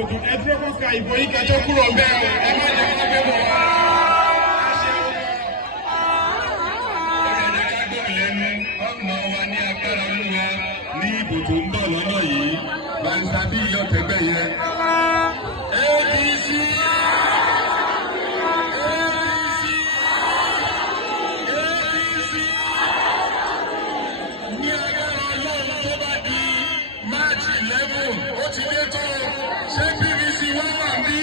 ìbò ẹ dúró kó ka ìbò yìí kẹjọ kúrò ń bẹ́ẹ̀ ẹ má jẹ́ kó gbé bọ̀ wá. ọ̀nà wa ní agbára olúwa ní ìbò tó ń bọ̀ lọ́nà yìí gbàǹsà bí ìyá ọ̀tẹ̀gbẹ́ yẹn. APC ní agbára ọlọ́run tó bá di March 11 ó ti dé tó ṣé PVC wá wà bí.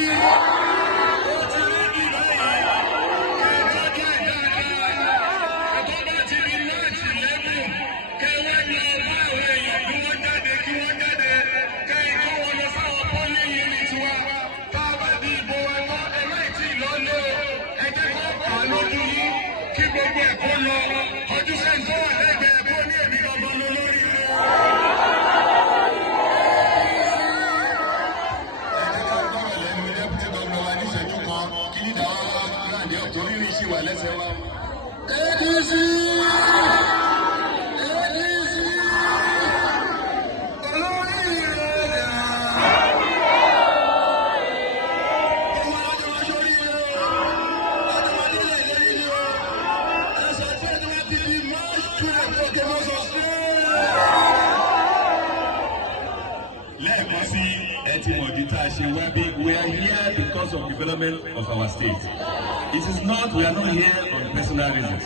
ó ti rí bí báyìí kẹjọ díẹ̀ dáadáa tó bá ti di March 11 kẹwàá ní ọba àwọn èèyàn kí wọ́n jáde kẹ́yìn tó wọn lọ sáwọn pọ́lì yìí ní tiwa tá a bá di ìbò ẹ̀kọ́ ẹ̀láìtì lọ́lẹ́ ẹ jẹ́ kó kà á lójú yìí kí gbogbo ẹ̀kọ́ lọ ọdún sẹ́yìn tó wà lẹ́gbẹ̀ẹ́ ẹ̀kọ́ ní èmi gangan lórí rẹ̀. We are here because of development of our state. It is not, we are not here on personal reasons.